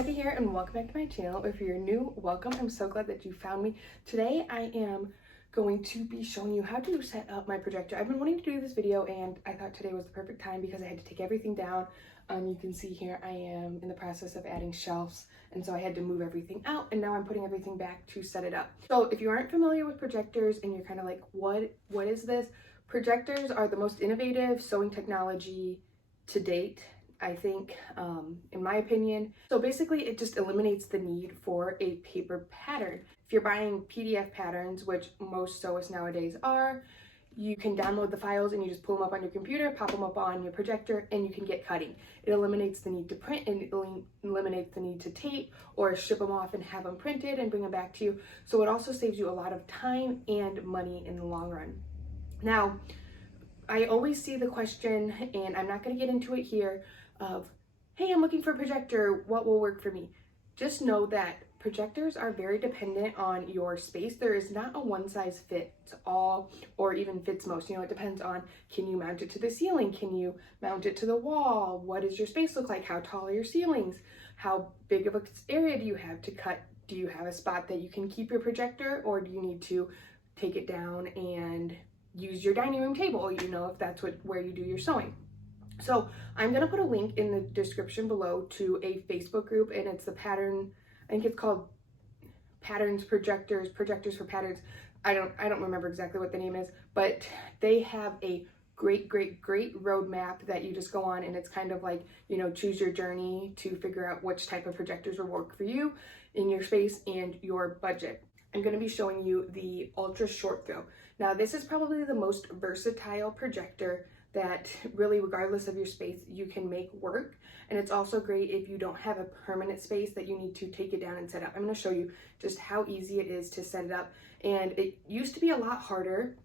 Becca here and welcome back to my channel. If you're new, welcome. I'm so glad that you found me. Today I am going to be showing you how to set up my projector. I've been wanting to do this video and I thought today was the perfect time because I had to take everything down. You can see here I am in the process of adding shelves, and so I had to move everything out, and now I'm putting everything back to set it up. So if you aren't familiar with projectors and you're kind of like, what is this? Projectors are the most innovative sewing technology to date, I think, in my opinion. So basically it just eliminates the need for a paper pattern. If you're buying PDF patterns, which most sewists nowadays are, you can download the files and you just pull them up on your computer, pop them up on your projector, and you can get cutting. It eliminates the need to print, and it eliminates the need to tape or ship them off and have them printed and bring them back to you. So it also saves you a lot of time and money in the long run. Now, I always see the question, and I'm not going to get into it here, of, hey, I'm looking for a projector, what will work for me? Just know that projectors are very dependent on your space. There is not a one size fits all or even fits most. You know, it depends on, can you mount it to the ceiling? Can you mount it to the wall? What does your space look like? How tall are your ceilings? How big of an area do you have to cut? Do you have a spot that you can keep your projector, or do you need to take it down and use your dining room table, you know, if that's where you do your sewing? So I'm going to put a link in the description below to a Facebook group, and it's the pattern, I think it's called Patterns Projectors for Patterns. I don't remember exactly what the name is, but they have a great roadmap that you just go on, and it's kind of like, you know, choose your journey to figure out which type of projectors will work for you in your space and your budget. I'm going to be showing you the ultra short throw. Now, this is probably the most versatile projector that really, regardless of your space, you can make work. And it's also great if you don't have a permanent space that you need to take it down and set up. I'm going to show you just how easy it is to set it up. And it used to be a lot harder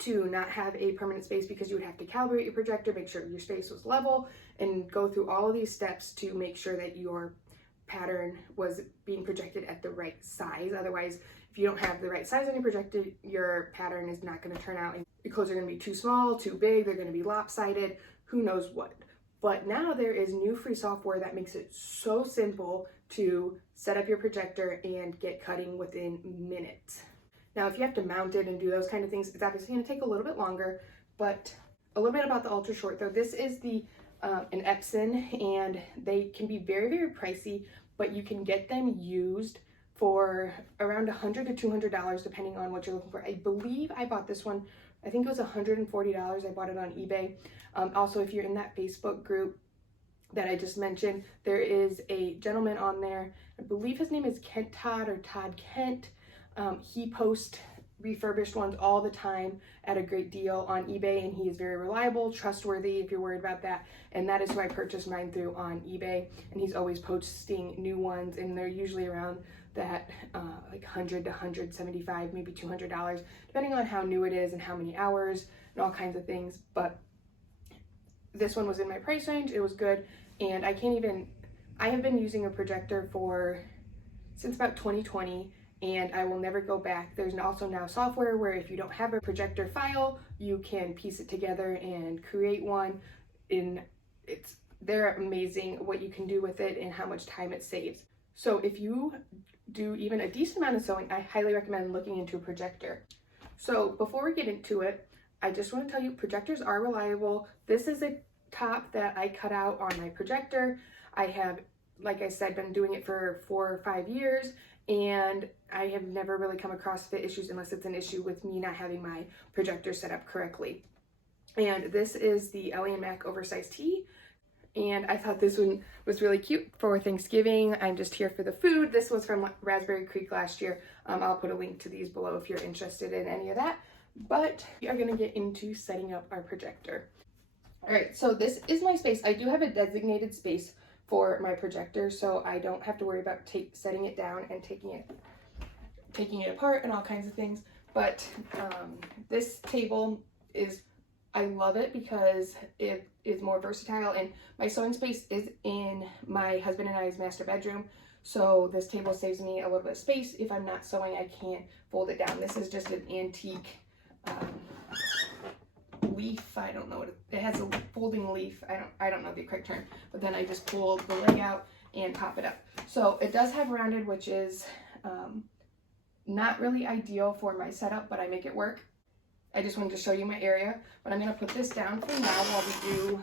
to not have a permanent space because you would have to calibrate your projector, make sure your space was level, and go through all of these steps to make sure that your pattern was being projected at the right size. Otherwise, if you don't have the right size on your projector, your pattern is not going to turn out. Your clothes are going to be too small, too big, they're going to be lopsided, who knows what. But now there is new free software that makes it so simple to set up your projector and get cutting within minutes. Now, if you have to mount it and do those kind of things, it's obviously going to take a little bit longer. But a little bit about the ultra short throw. This is an Epson, and they can be very pricey, but you can get them used for around $100 to $200 depending on what you're looking for. I believe I bought this one, I think it was $140. I bought it on eBay. Also, if you're in that Facebook group that I just mentioned, there is a gentleman on there. I believe his name is Todd Kent. He posts refurbished ones all the time at a great deal on eBay, and he is very reliable, trustworthy if you're worried about that. And that is who I purchased mine through on eBay, and he's always posting new ones, and they're usually around that like $100 to $175, maybe $200, depending on how new it is and how many hours and all kinds of things. But this one was in my price range. It was good, and I have been using a projector since about 2020, and I will never go back. There's also now software where if you don't have a projector file, you can piece it together and create one. They're amazing what you can do with it and how much time it saves. So if you do even a decent amount of sewing, I highly recommend looking into a projector. So before we get into it, I just want to tell you projectors are reliable. This is a top that I cut out on my projector. I have, like I said, been doing it for 4 or 5 years, and I have never really come across fit issues unless it's an issue with me not having my projector set up correctly. And this is the Ellie & Mac oversized tee. And I thought this one was really cute for Thanksgiving. I'm just here for the food. This was from Raspberry Creek last year. I'll put a link to these below if you're interested in any of that. But we are gonna get into setting up our projector. All right, so this is my space. I do have a designated space for my projector, so I don't have to worry about setting it down and taking it apart and all kinds of things. But this table I love it because it is more versatile, and my sewing space is in my husband and I's master bedroom. So this table saves me a little bit of space. If I'm not sewing, I can't fold it down. This is just an antique leaf. I don't know what it has, a folding leaf. I don't know the correct term, but then I just pulled the leg out and pop it up. So it does have rounded, which is not really ideal for my setup, but I make it work. I just wanted to show you my area, but I'm going to put this down for now while we do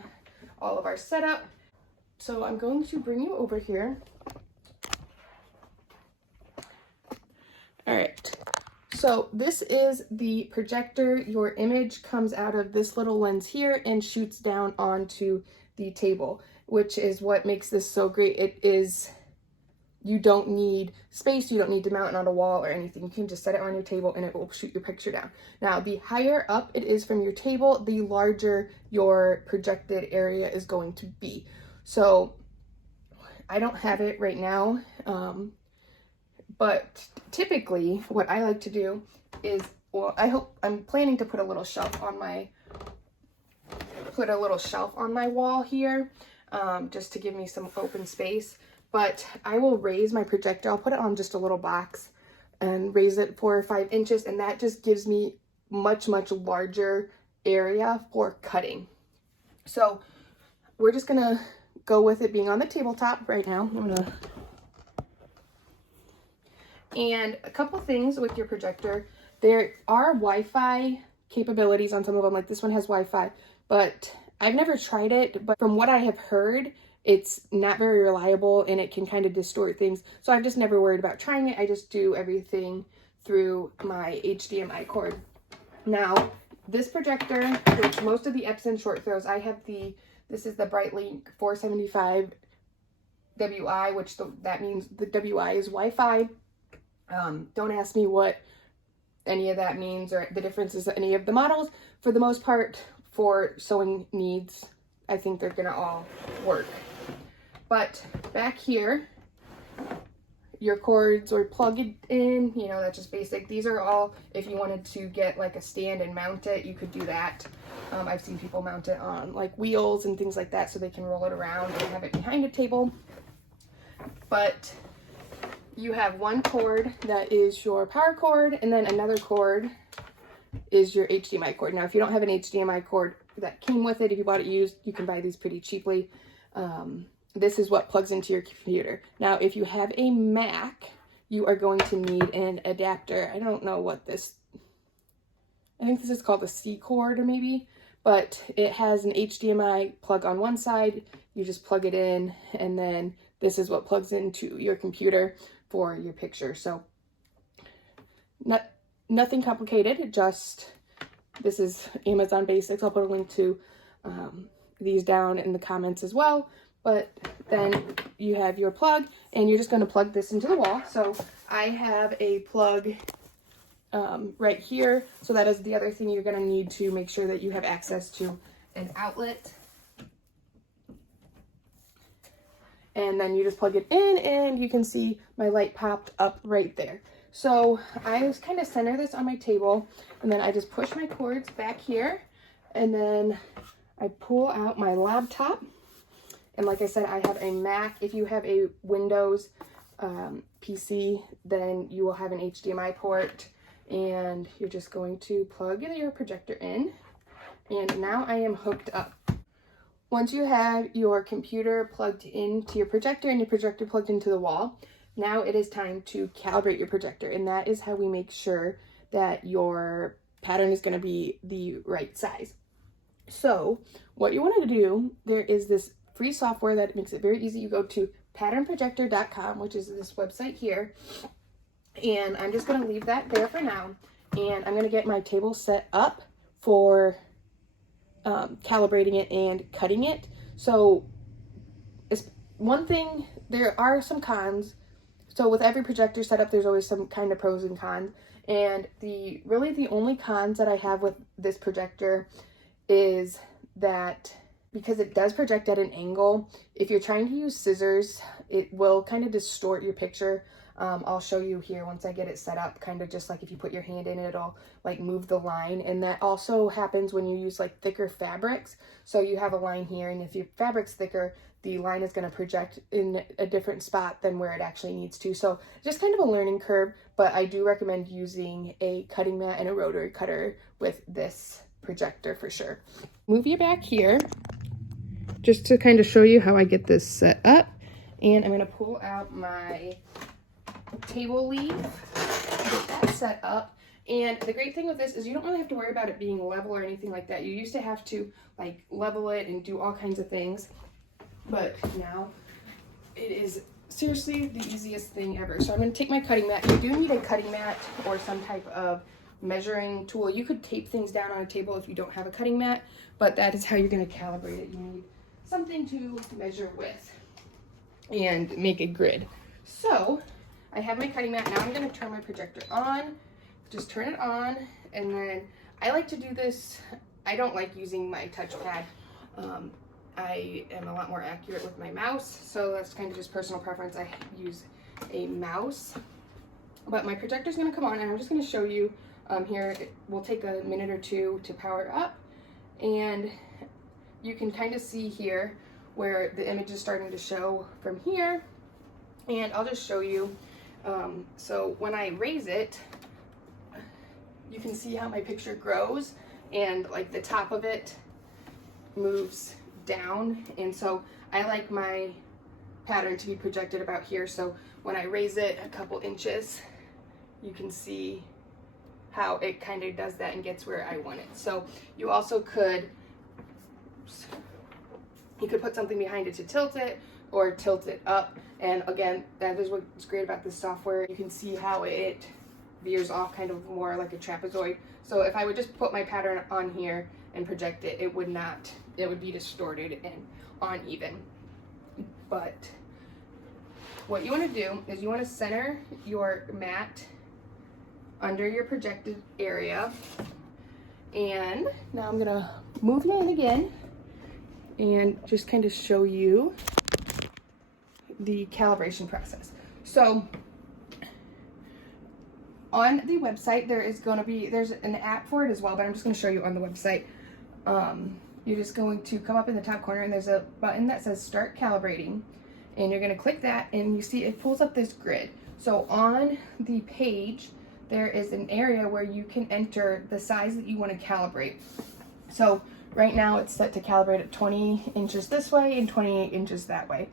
all of our setup. So I'm going to bring you over here. All right, so this is the projector. Your image comes out of this little lens here and shoots down onto the table, which is what makes this so great. It is, you don't need space, you don't need to mount it on a wall or anything. You can just set it on your table and it will shoot your picture down. Now, the higher up it is from your table, the larger your projected area is going to be. So I don't have it right now, but typically what I like to do is, well, I'm planning to put a little shelf on my wall here, just to give me some open space. But I will raise my projector. I'll put it on just a little box and raise it 4 or 5 inches, and that just gives me much larger area for cutting. So we're just gonna go with it being on the tabletop right now. And a couple things with your projector, there are Wi-Fi capabilities on some of them, like this one has Wi-Fi, but I've never tried it, but from what I have heard, it's not very reliable and it can kind of distort things. So I've just never worried about trying it. I just do everything through my HDMI cord. Now, this projector, which most of the Epson short throws, I have this is the Brightlink 475 WI, which that means the WI is Wi-Fi. Don't ask me what any of that means or the differences of any of the models. For the most part, for sewing needs, I think they're gonna all work. But back here, your cords or plug it in, you know, that's just basic. These are all, if you wanted to get like a stand and mount it, you could do that. I've seen people mount it on like wheels and things like that so they can roll it around and have it behind a table. But you have one cord that is your power cord, and then another cord is your HDMI cord. Now, if you don't have an HDMI cord that came with it, if you bought it used, you can buy these pretty cheaply. This is what plugs into your computer. Now, if you have a Mac, you are going to need an adapter. I don't know what this, I think this is called a C cord or maybe, but it has an HDMI plug on one side. You just plug it in, and then this is what plugs into your computer for your picture. So nothing complicated, just this is Amazon Basics. I'll put a link to these down in the comments as well. But then you have your plug, and you're just going to plug this into the wall. So I have a plug right here. So that is the other thing you're going to need to make sure that you have access to an outlet. And then you just plug it in, and you can see my light popped up right there. So I just kind of center this on my table, and then I just push my cords back here, and then I pull out my laptop. And like I said, I have a Mac. If you have a Windows PC, then you will have an HDMI port, and you're just going to plug your projector in. And now I am hooked up. Once you have your computer plugged into your projector and your projector plugged into the wall, now it is time to calibrate your projector. And that is how we make sure that your pattern is going to be the right size. So what you want to do, there is this free software that makes it very easy. You go to patternprojector.com, which is this website here. And I'm just going to leave that there for now. And I'm going to get my table set up for calibrating it and cutting it. So it's one thing, there are some cons. So with every projector setup, there's always some kind of pros and cons. And really the only cons that I have with this projector is that because it does project at an angle, if you're trying to use scissors, it will kind of distort your picture. I'll show you here once I get it set up, kind of just like if you put your hand in it, it'll like move the line. And that also happens when you use like thicker fabrics. So you have a line here, and if your fabric's thicker, the line is going to project in a different spot than where it actually needs to. So just kind of a learning curve, but I do recommend using a cutting mat and a rotary cutter with this projector for sure. Move you back here just to kind of show you how I get this set up. And I'm going to pull out my table leaf, get that set up. And the great thing with this is you don't really have to worry about it being level or anything like that. You used to have to like level it and do all kinds of things, but now it is seriously the easiest thing ever. So I'm going to take my cutting mat. You do need a cutting mat or some type of measuring tool. You could tape things down on a table if you don't have a cutting mat, but that is how you're going to calibrate it. You need something to measure with and make a grid. So I have my cutting mat. Now I'm going to turn my projector on. Just turn it on, and then I like to do this. I don't like using my touchpad. I am a lot more accurate with my mouse, so that's kind of just personal preference. I use a mouse, but my projector is going to come on, and I'm just going to show you here. It will take a minute or two to power up, and you can kind of see here where the image is starting to show from here, and I'll just show you. So when I raise it, you can see how my picture grows, and like the top of it moves down, and so I like my pattern to be projected about here. So when I raise it a couple inches, you can see how it kind of does that and gets where I want it. So you also could put something behind it to tilt it or tilt it up, and again, that is what's great about this software. You can see how it veers off kind of more like a trapezoid. So if I would just put my pattern on here and project it, it would not, it would be distorted and uneven. But what you want to do is you want to center your mat under your projected area. And now I'm gonna move you in again and just kind of show you the calibration process. So on the website, there's an app for it as well, but I'm just going to show you on the website. You're just going to come up in the top corner, and there's a button that says Start Calibrating, and you're going to click that, and you see it pulls up this grid. So on the page, there is an area where you can enter the size that you want to calibrate. So right now it's set to calibrate at 20 inches this way and 28 inches that way.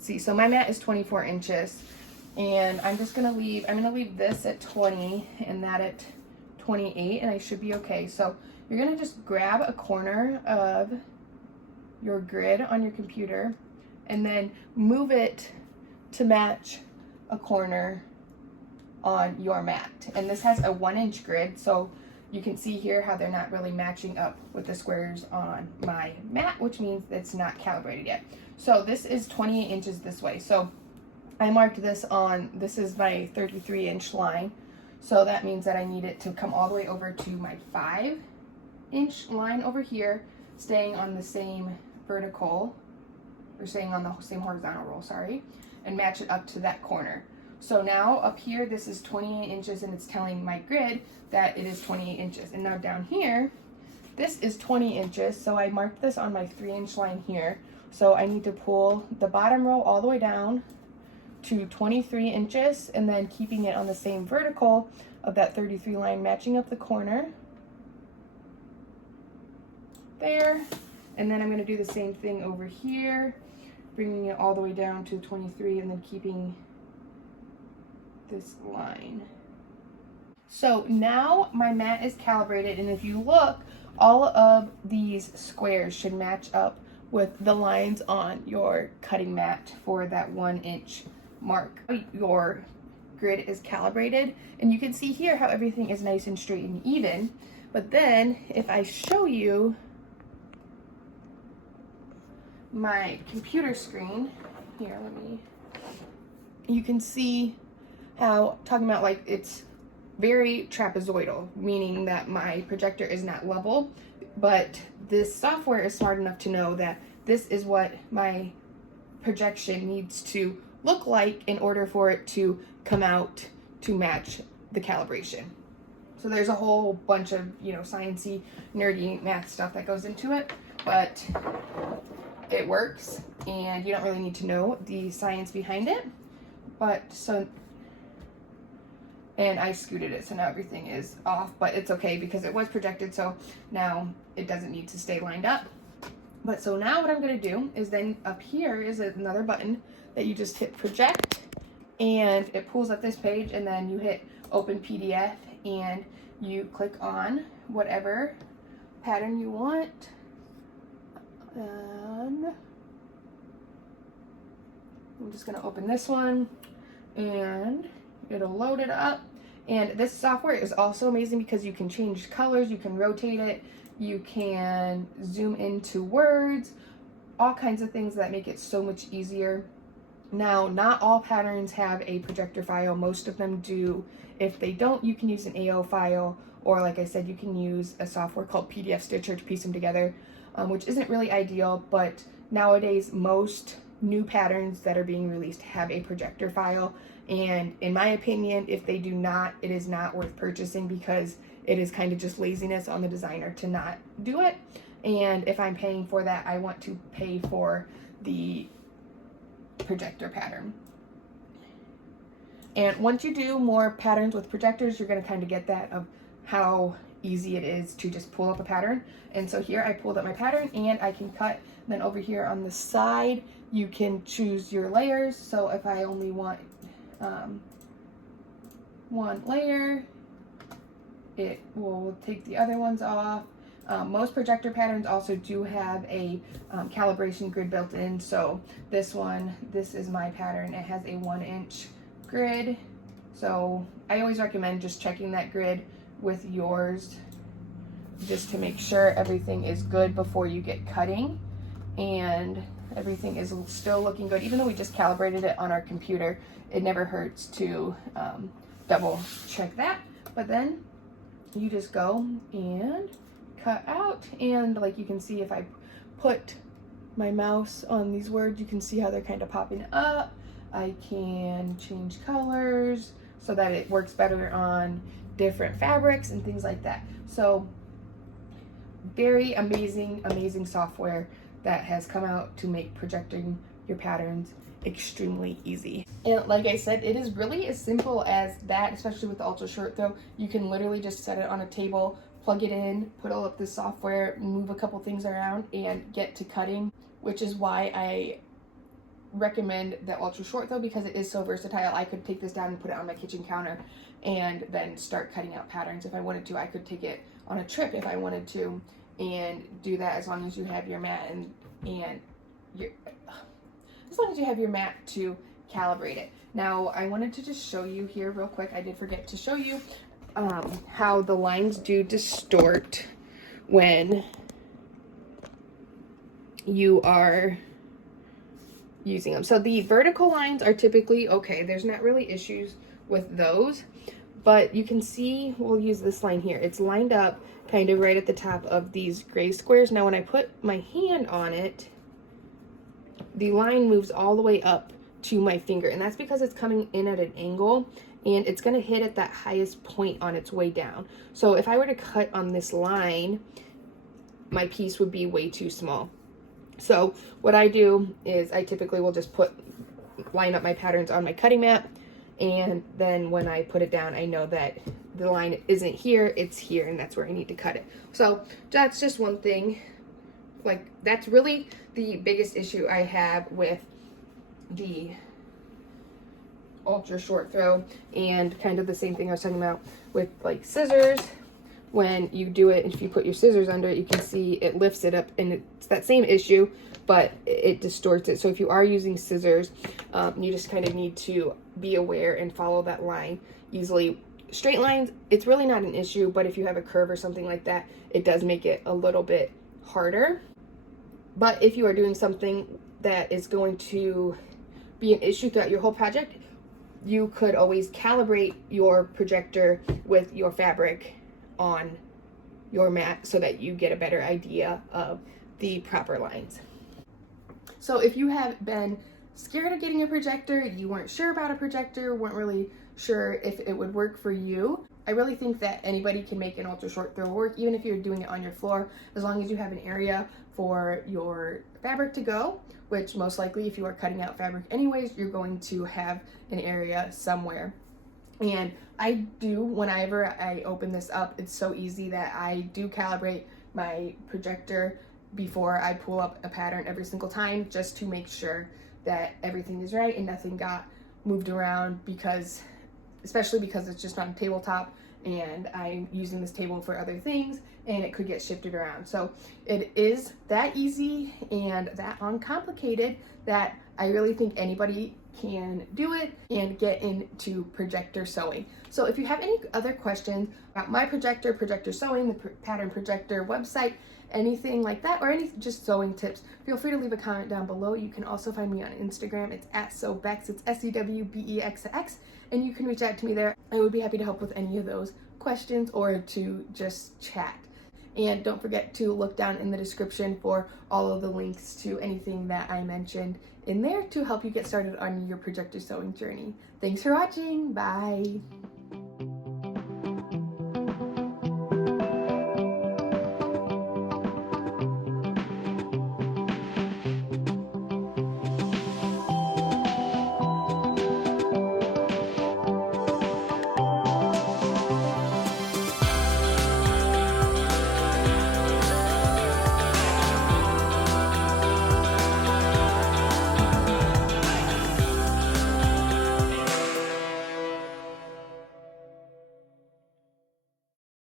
See, so my mat is 24 inches. And I'm gonna leave this at 20 and that at 28, and I should be okay. So you're gonna just grab a corner of your grid on your computer and then move it to match a corner on your mat. And this has a 1-inch grid, so you can see here how they're not really matching up with the squares on my mat, which means it's not calibrated yet. So this is 28 inches this way. So I marked this on, this is my 33-inch line, so that means that I need it to come all the way over to my 5-inch line over here, staying on the same vertical, or staying on the same horizontal roll, sorry, and match it up to that corner. So now up here, this is 28 inches, and it's telling my grid that it is 28 inches. And now down here, this is 20 inches, so I marked this on my 3-inch line here. So I need to pull the bottom row all the way down to 23 inches, and then keeping it on the same vertical of that 33 line, matching up the corner there. And then I'm going to do the same thing over here, bringing it all the way down to 23 and then keeping this line. So now my mat is calibrated, and if you look, all of these squares should match up with the lines on your cutting mat for that 1-inch mark. Your grid is calibrated, and you can see here how everything is nice and straight and even. But then if I show you my computer screen here, you can see how, talking about like it's very trapezoidal, meaning that my projector is not level, but this software is smart enough to know that this is what my projection needs to look like in order for it to come out to match the calibration. So there's a whole bunch of, sciencey, nerdy math stuff that goes into it, but it works, and you don't really need to know the science behind it. And I scooted it, so now everything is off, but it's okay because it was projected, so now it doesn't need to stay lined up. But so now what I'm gonna do is then up here is another button that you just hit project, and it pulls up this page, and then you hit open PDF and you click on whatever pattern you want. And I'm just gonna open this one and it'll load it up. And this software is also amazing because you can change colors, you can rotate it, you can zoom into words, all kinds of things that make it so much easier. Now, not all patterns have a projector file. Most of them do. If they don't, you can use an AO file, or like I said, you can use a software called PDF Stitcher to piece them together, which isn't really ideal, but nowadays most new patterns that are being released have a projector file. And in my opinion, if they do not, it is not worth purchasing because it is kind of just laziness on the designer to not do it. And if I'm paying for that, I want to pay for the projector pattern. And once you do more patterns with projectors, you're going to kind of get that of how easy it is to just pull up a pattern. And so here I pulled up my pattern and I can cut. Then over here on the side, you can choose your layers. So if I only want one layer, it will take the other ones off. Most projector patterns also do have a calibration grid built in. So this is my pattern. It has a 1-inch grid. So I always recommend just checking that grid with yours just to make sure everything is good before you get cutting and everything is still looking good. Even though we just calibrated it on our computer, it never hurts to double check that. But then you just go and cut out, and like you can see, if I put my mouse on these words, you can see how they're kind of popping up. I can change colors so that it works better on different fabrics and things like that. So very amazing software that has come out to make projecting your patterns extremely easy. And like I said, it is really as simple as that, especially with the ultra short throw. You can literally just set it on a table, plug it in, put all of the software, move a couple things around, and get to cutting, which is why I recommend the ultra short throw, because it is so versatile. I could take this down and put it on my kitchen counter and then start cutting out patterns if I wanted to. I could take it on a trip if I wanted to and do that, as long as you have your mat and as long as you have your mat to calibrate it. Now, I wanted to just show you here real quick. I did forget to show you how the lines do distort when you are using them. So the vertical lines are typically okay. There's not really issues with those, but you can see, we'll use this line here. It's lined up kind of right at the top of these gray squares. Now, when I put my hand on it, the line moves all the way up to my finger, and that's because it's coming in at an angle and it's going to hit at that highest point on its way down. So if I were to cut on this line, my piece would be way too small. So what I do is I typically will just line up my patterns on my cutting mat, and then when I put it down, I know that the line isn't here, it's here, and that's where I need to cut it. So that's just one thing. Like, that's really the biggest issue I have with the ultra short throw, and kind of the same thing I was talking about with like scissors. When you do it, if you put your scissors under it, you can see it lifts it up, and it's that same issue, but it distorts it. So if you are using scissors, you just kind of need to be aware and follow that line easily. Straight lines, it's really not an issue, but if you have a curve or something like that, it does make it a little bit harder. But if you are doing something that is going to be an issue throughout your whole project, you could always calibrate your projector with your fabric on your mat so that you get a better idea of the proper lines. So if you have been scared of getting a projector, you weren't sure about a projector, weren't really sure if it would work for you, I really think that anybody can make an ultra short throw work, even if you're doing it on your floor, as long as you have an area for your fabric to go, which most likely, if you are cutting out fabric anyways, you're going to have an area somewhere. And I do, whenever I open this up, it's so easy that I do calibrate my projector before I pull up a pattern every single time, just to make sure that everything is right and nothing got moved around, because especially because it's just on a tabletop and I'm using this table for other things and it could get shifted around. So it is that easy and that uncomplicated that I really think anybody can do it and get into projector sewing. So if you have any other questions about my projector, projector sewing, the pattern projector website, anything like that, or any just sewing tips, feel free to leave a comment down below. You can also find me on Instagram. It's @sewbex. It's SEWBEXX, and you can reach out to me there. I would be happy to help with any of those questions or to just chat. And don't forget to look down in the description for all of the links to anything that I mentioned in there to help you get started on your projector sewing journey. Thanks for watching. Bye.